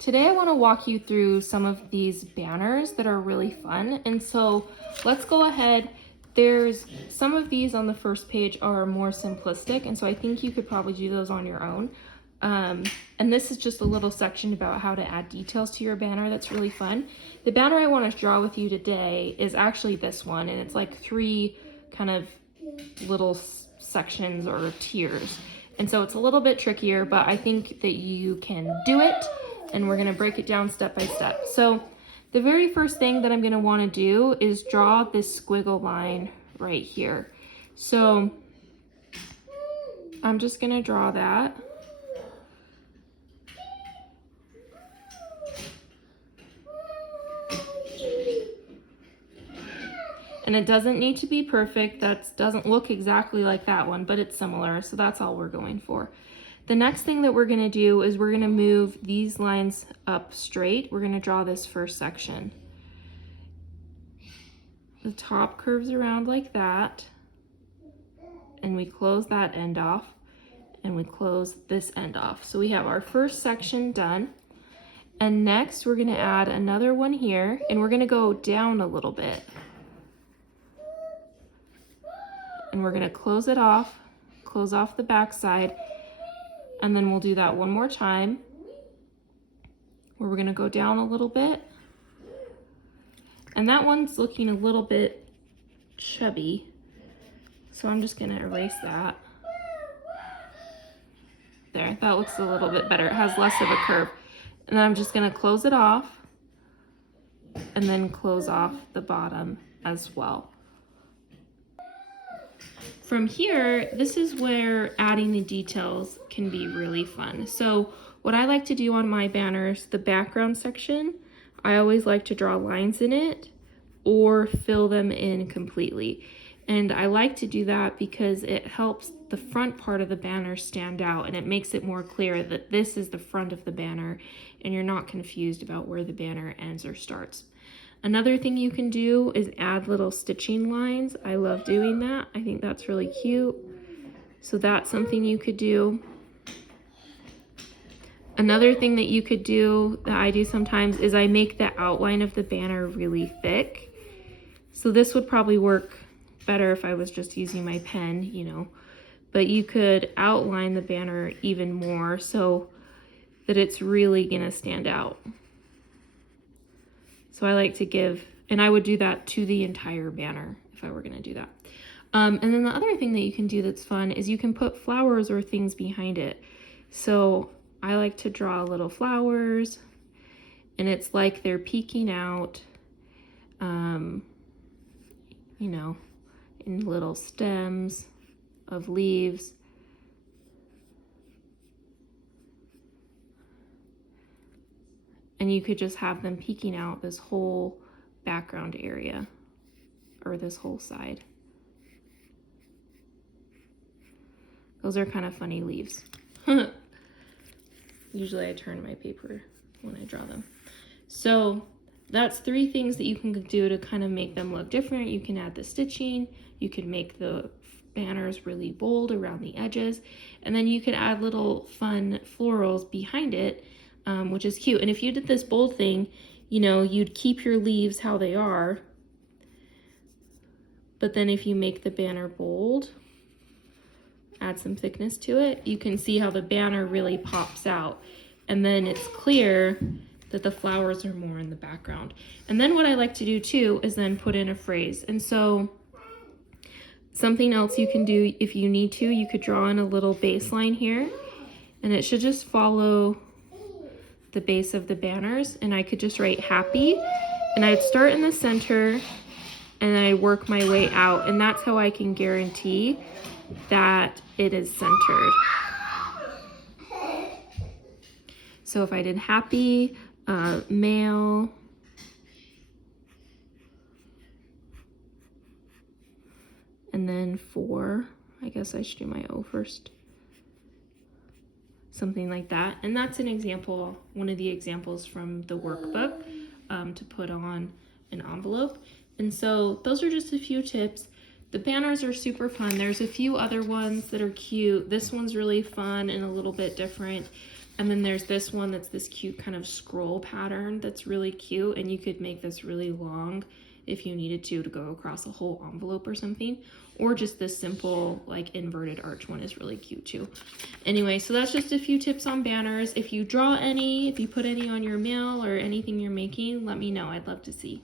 Today I want to walk you through some of these banners that are really fun. And so let's go ahead. There's some of these on the first page are more simplistic, and so I think you could probably do those on your own. And this is just a little section about how to add details to your banner that's really fun. The banner I want to draw with you today is actually this one, and it's like 3 kind of little sections or tiers. And so it's a little bit trickier, but I think that you can do it, and we're gonna break it down step by step. So the very first thing that I'm gonna wanna do is draw this squiggle line right here. So I'm just gonna draw that. And it doesn't need to be perfect. That doesn't look exactly like that one, but it's similar. So that's all we're going for. The next thing that we're gonna do is we're gonna move these lines up straight. We're gonna draw this first section. The top curves around like that. And we close that end off. And we close this end off. So we have our first section done. And next we're gonna add another one here, and we're gonna go down a little bit. And we're gonna close it off, close off the back side, and then we'll do that one more time, where we're gonna go down a little bit. And that one's looking a little bit chubby, so I'm just gonna erase that. There, that looks a little bit better. It has less of a curve. And then I'm just gonna close it off, and then close off the bottom as well. From here, this is where adding the details can be really fun. So what I like to do on my banners, the background section, I always like to draw lines in it or fill them in completely. And I like to do that because it helps the front part of the banner stand out, and it makes it more clear that this is the front of the banner and you're not confused about where the banner ends or starts. Another thing you can do is add little stitching lines. I love doing that. I think that's really cute. So that's something you could do. Another thing that you could do that I do sometimes is I make the outline of the banner really thick. So this would probably work better if I was just using my pen, you know, but you could outline the banner even more so that it's really gonna stand out. So I like to give, and I would do that to the entire banner if I were gonna do that. And then the other thing that you can do that's fun is you can put flowers or things behind it. So I like to draw little flowers, and it's like they're peeking out, you know, in little stems of leaves. And you could just have them peeking out this whole background area, or this whole side. Those are kind of funny leaves. Usually I turn my paper when I draw them. So that's 3 things that you can do to kind of make them look different. You can add the stitching, you can make the banners really bold around the edges, and then you could add little fun florals behind it, which is cute. And if you did this bold thing, you know, you'd keep your leaves how they are, but then if you make the banner bold, add some thickness to it, you can see how the banner really pops out. And then it's clear that the flowers are more in the background. And then what I like to do too is then put in a phrase. And so something else you can do if you need to, you could draw in a little baseline here, and it should just follow the base of the banners. And I could just write happy, and I'd start in the center and then I work my way out, and that's how I can guarantee that it is centered. So if I did happy, male, and then 4, I guess I should do my O first. Something like that. And that's an example, one of the examples from the workbook, to put on an envelope. And so those are just a few tips. The banners are super fun. There's a few other ones that are cute. This one's really fun and a little bit different. And then there's this one that's this cute kind of scroll pattern that's really cute, and you could make this really long if you needed to go across a whole envelope or something. Or just this simple like inverted arch one is really cute too. Anyway, so that's just a few tips on banners. If you draw any, if you put any on your mail or anything you're making, let me know. I'd love to see.